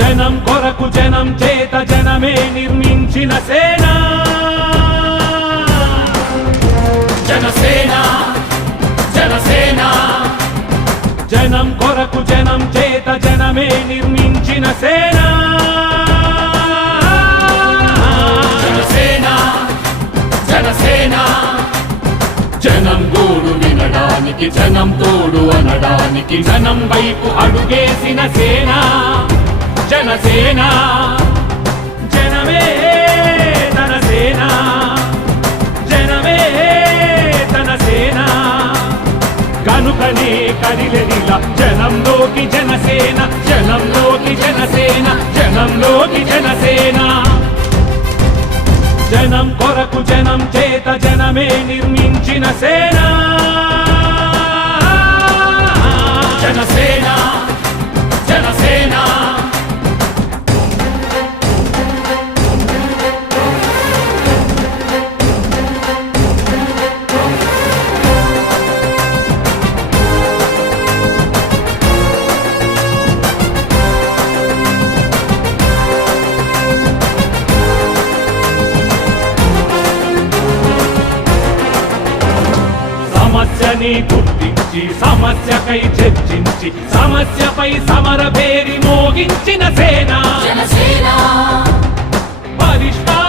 జనం కొరకు జనం చేత జనమే నిర్మించిన సేన జనసేన జనసేన జనం కొరకు జనం చేత జనమే నిర్మించిన సేన జనసేన జనసేన జనం గోడు వినడానికి జనం తోడు అనడానికి జనం వైపు అడుగేసిన సేన జనసేన జనమే తన సేన జనమే తన సేన కనుకనే కదిలెదిలా జనంలోకి జనసేన జనంలోకి జనసేన జనంలోకి జనసేన జనం కొరకు జనం చేత జనమే నిర్మించిన సేన జనసేన జనసేన సమస్యని గుర్తించి సమస్యకై చర్చించి సమస్యపై సమర పేరి మోగించిన సేన జనసేన పరిష్కార